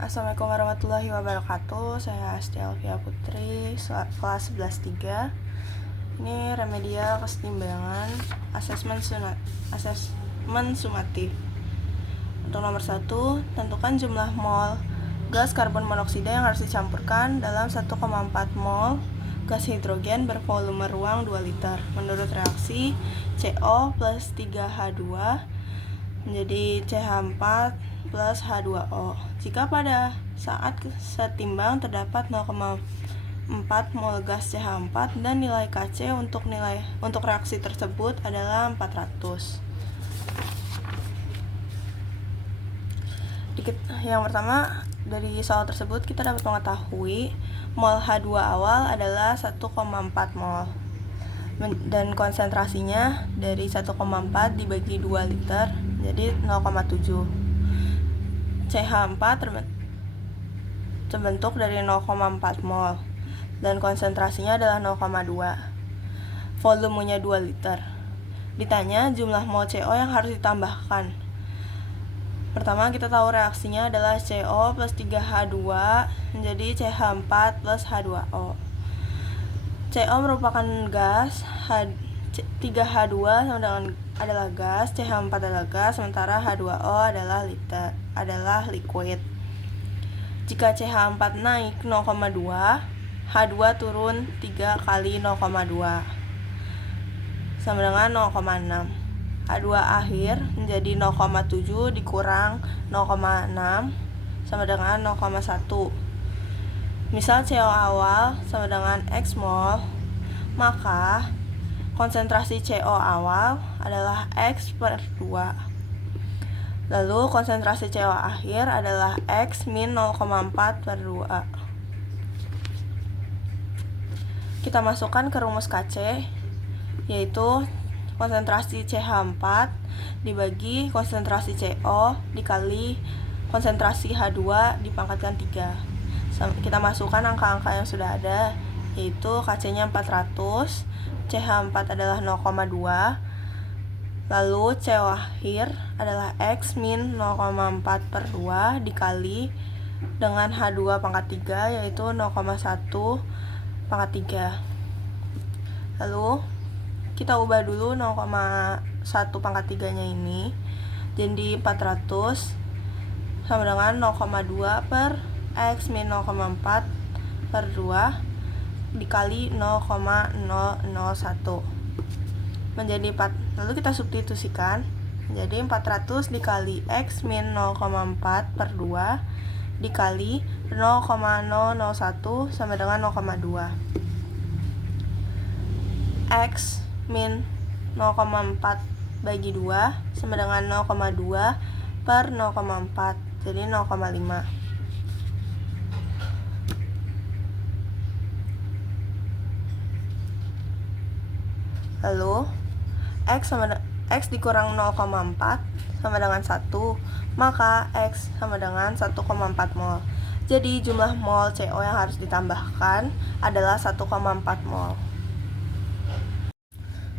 Assalamualaikum warahmatullahi wabarakatuh. Saya Asti Alfia Putri, kelas 11-3. Ini remedial kesetimbangan asesmen sumatif. Untuk nomor 1, tentukan jumlah mol gas karbon monoksida yang harus dicampurkan dalam 1,4 mol gas hidrogen bervolume ruang 2 liter menurut reaksi CO plus 3H2 menjadi CH4 plus H2O. Jika pada saat setimbang terdapat 0,4 mol gas CH4 dan nilai Kc untuk reaksi tersebut adalah 400. Yang pertama, dari soal tersebut kita dapat mengetahui mol H2 awal adalah 1,4 mol dan konsentrasinya dari 1,4 dibagi 2 liter jadi 0,7. CH4 terbentuk dari 0,4 mol dan konsentrasinya adalah 0,2. Volumenya 2 liter. Ditanya jumlah mol CO yang harus ditambahkan. Pertama, kita tahu reaksinya adalah CO plus 3H2 menjadi CH4 plus H2O. CO merupakan gas, 3H2 sama dengan adalah gas, CH4 adalah gas, sementara H2O adalah liquid. Jika CH4 naik 0,2, H2 turun 3 kali 0,2 sama dengan 0,6. H2 akhir menjadi 0,7 dikurang 0,6 sama dengan 0,1. Misal CO awal sama dengan X mol, maka konsentrasi CO awal adalah X per 2. Lalu konsentrasi CO akhir adalah X min 0,4 per 2. Kita masukkan ke rumus Kc, yaitu konsentrasi CH4 dibagi konsentrasi CO dikali konsentrasi H2 dipangkatkan 3. Kita masukkan angka-angka yang sudah ada, yaitu Kc-nya 400, CH4 adalah 0,2, lalu CO akhir adalah X min 0,4 per 2 dikali dengan H2 pangkat 3, yaitu 0,1 pangkat 3. Lalu kita ubah dulu 0,1 pangkat 3 nya ini jadi 400 sama dengan 0,2 per X min 0,4 per 2 dikali 0,001 menjadi 4. Lalu kita substitusikan menjadi 400 dikali X min 0,4 per 2 dikali 0,001 sama dengan 0,2. X min 0,4 bagi 2 sama dengan 0,2 per 0,4 jadi 0,5. Lalu X dikurang 0,4 sama dengan 1, maka X sama dengan 1,4 mol. Jadi jumlah mol CO yang harus ditambahkan adalah 1,4 mol.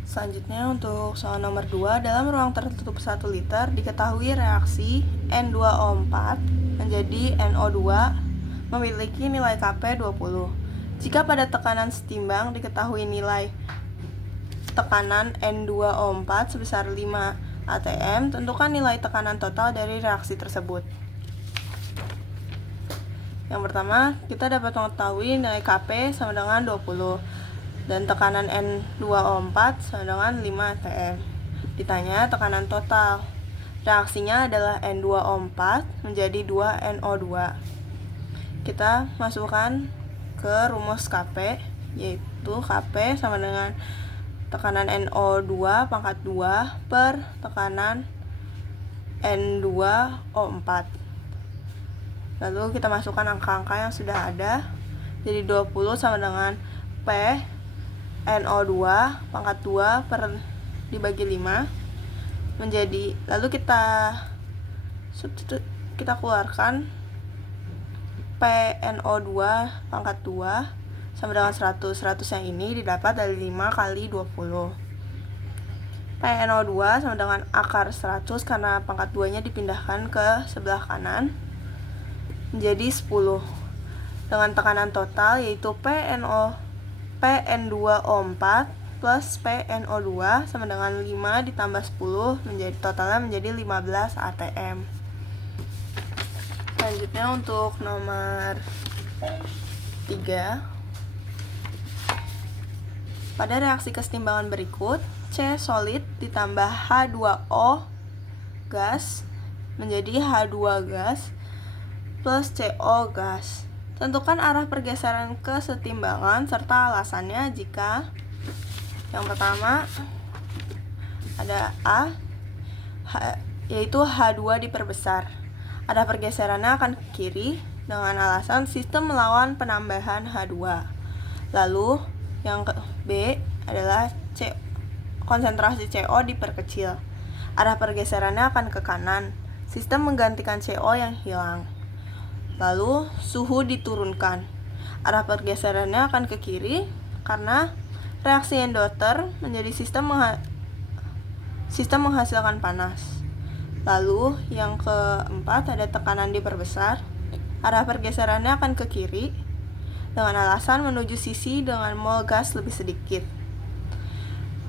Selanjutnya untuk soal nomor 2, dalam ruang tertutup 1 liter diketahui reaksi N2O4 menjadi NO2 memiliki nilai Kp 20. Jika pada tekanan setimbang diketahui nilai tekanan N2O4 sebesar 5 atm, tentukan nilai tekanan total dari reaksi tersebut. Yang pertama, kita dapat mengetahui nilai Kp sama dengan 20 dan tekanan N2O4 sama dengan 5 atm. Ditanya tekanan total. Reaksinya adalah N2O4 menjadi 2NO2. Kita masukkan ke rumus Kp, yaitu Kp sama dengan tekanan NO2 pangkat 2 per tekanan N2O4. Lalu kita masukkan angka-angka yang sudah ada. Jadi 20 sama dengan P NO2 pangkat 2 per dibagi 5 menjadi, lalu kita keluarkan PNO2 pangkat 2 sama dengan 100 yang ini didapat dari 5 kali 20. PNO2 sama dengan akar 100 karena pangkat 2 nya dipindahkan ke sebelah kanan menjadi 10 dengan tekanan total yaitu PN2O4 plus PNO2 sama dengan 5 ditambah 10 menjadi totalnya menjadi 15 atm. Selanjutnya untuk nomor 3. Pada reaksi kesetimbangan berikut, C solid ditambah H2O gas menjadi H2 gas plus CO gas. Tentukan arah pergeseran kesetimbangan serta alasannya jika yang pertama ada A, yaitu H2 diperbesar. Arah pergeserannya akan ke kiri dengan alasan sistem melawan penambahan H2. Lalu yang B adalah konsentrasi CO diperkecil. Arah pergeserannya akan ke kanan. Sistem menggantikan CO yang hilang. Lalu suhu diturunkan. Arah pergeserannya akan ke kiri karena reaksi endoter menjadi sistem menghasilkan panas. Lalu yang keempat ada tekanan diperbesar. Arah pergeserannya akan ke kiri dengan alasan menuju sisi dengan mol gas lebih sedikit.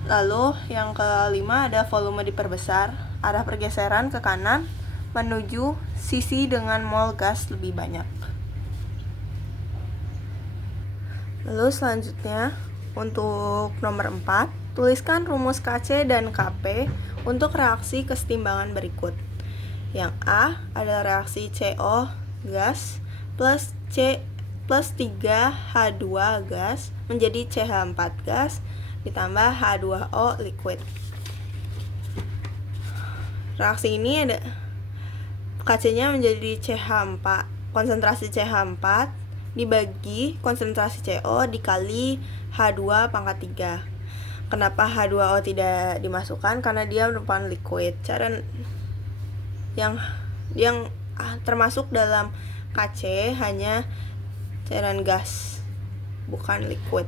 Lalu yang kelima ada volume diperbesar. Arah pergeseran ke kanan menuju sisi dengan mol gas lebih banyak. Lalu selanjutnya untuk nomor 4, tuliskan rumus KC dan KP untuk reaksi kesetimbangan berikut. Yang A adalah reaksi CO gas plus 3H2 gas menjadi CH4 gas ditambah H2O liquid. Reaksi ini ada KC-nya menjadi CH4, konsentrasi CH4 dibagi konsentrasi CO dikali H2 pangkat 3. Kenapa H2O tidak dimasukkan? Karena dia merupakan liquid. Cara yang termasuk dalam KC hanya cairan gas, bukan liquid.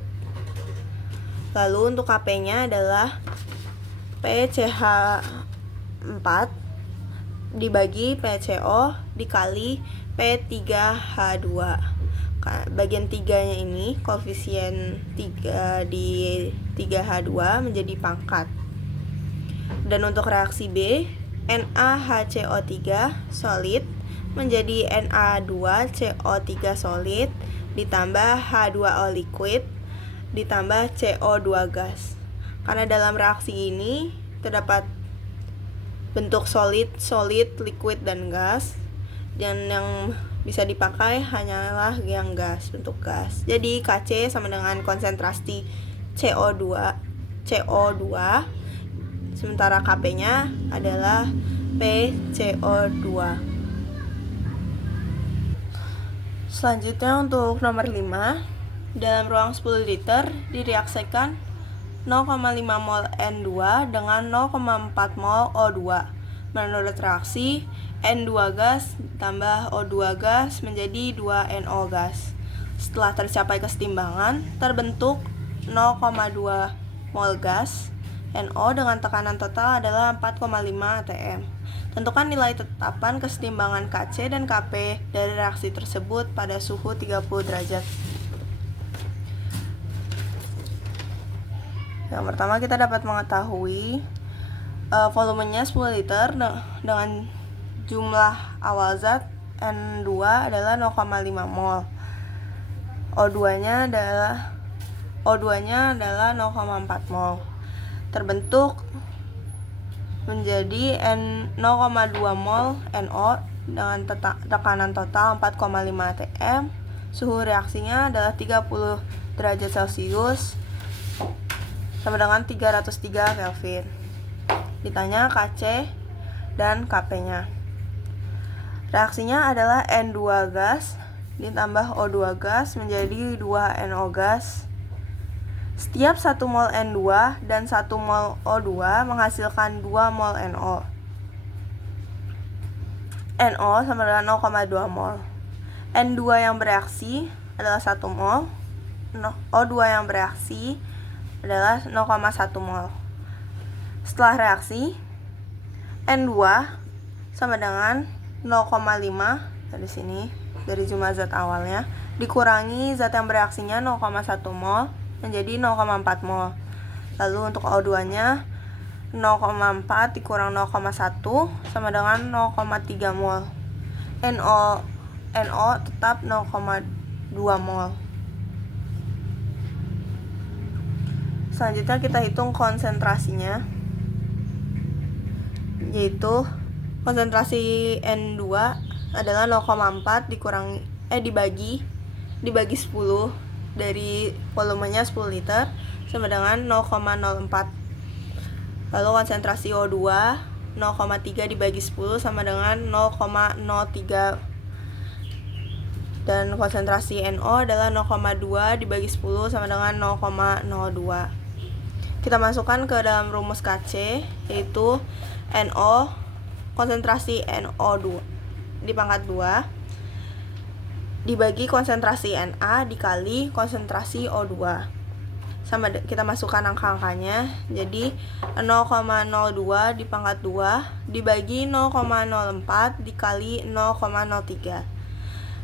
Lalu untuk KP-nya adalah PCH4 dibagi PCO dikali P3H2. Bagian 3-nya ini koefisien 3 di 3H2 menjadi pangkat. Dan untuk reaksi B, NaHCO3 solid menjadi Na2CO3 solid ditambah H2O liquid ditambah CO2 gas. Karena dalam reaksi ini terdapat bentuk solid, liquid, dan gas, dan yang bisa dipakai hanyalah yang gas, bentuk gas. Jadi KC sama dengan konsentrasi CO2, sementara KP-nya adalah PCO2. Selanjutnya untuk nomor 5, dalam ruang 10 liter direaksikan 0,5 mol N2 dengan 0,4 mol O2. Menurut reaksi, N2 gas tambah O2 gas menjadi 2NO gas. Setelah tercapai kesetimbangan, terbentuk 0,2 mol gas NO dengan tekanan total adalah 4,5 atm. Tentukan nilai tetapan kesetimbangan KC dan KP dari reaksi tersebut pada suhu 30 derajat. Yang pertama kita dapat mengetahui volumenya 10 liter dengan jumlah awal zat N2 adalah 0,5 mol. O2-nya adalah 0,4 mol. Terbentuk menjadi 0,2 mol NO dengan tekanan total 4,5 atm. Suhu reaksinya adalah 30 derajat Celcius sama dengan 303 Kelvin. Ditanya KC dan KP-nya. Reaksinya adalah N2 gas ditambah O2 gas menjadi 2NO gas. Setiap 1 mol N2 dan 1 mol O2 menghasilkan 2 mol NO. NO sama dengan 0,2 mol. N2 yang bereaksi adalah 1 mol. O2 yang bereaksi adalah 0,1 mol. Setelah reaksi, N2 sama dengan 0,5 dari sini dari jumlah zat awalnya dikurangi zat yang bereaksinya 0,1 mol menjadi 0,4 mol. Lalu untuk O2 nya 0,4 dikurang 0,1 sama dengan 0,3 mol. NO tetap 0,2 mol. Selanjutnya kita hitung konsentrasinya, yaitu konsentrasi N2 adalah 0,4 dibagi 10 dari volumenya 10 liter sama dengan 0,04. Lalu konsentrasi O2 0,3 dibagi 10 sama dengan 0,03. Dan konsentrasi NO adalah 0,2 dibagi 10 sama dengan 0,02. Kita masukkan ke dalam rumus KC, yaitu NO, konsentrasi NO2 dipangkat 2 dibagi konsentrasi Na dikali konsentrasi O2. Sama kita masukkan angka-angkanya, jadi 0,02 dipangkat 2 dibagi 0,04 dikali 0,03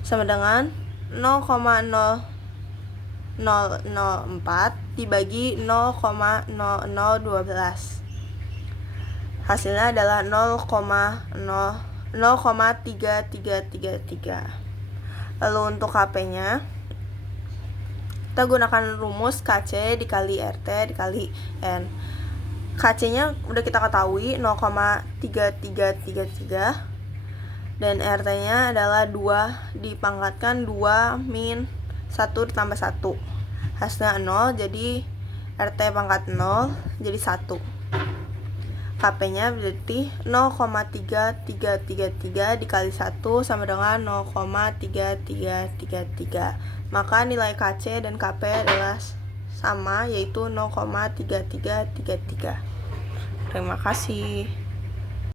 sama dengan 0,0004 dibagi 0,0012. Hasilnya adalah 0,3333. Lalu untuk KP-nya, kita gunakan rumus KC dikali RT dikali N. KC-nya udah kita ketahui 0,3333 dan RT-nya adalah 2 dipangkatkan 2 min 1 ditambah 1. Hasilnya 0, jadi RT pangkat 0 jadi 1. KP-nya berarti 0,3333 dikali 1 sama dengan 0,3333. Maka nilai KC dan KP adalah sama, yaitu 0,3333. Terima kasih.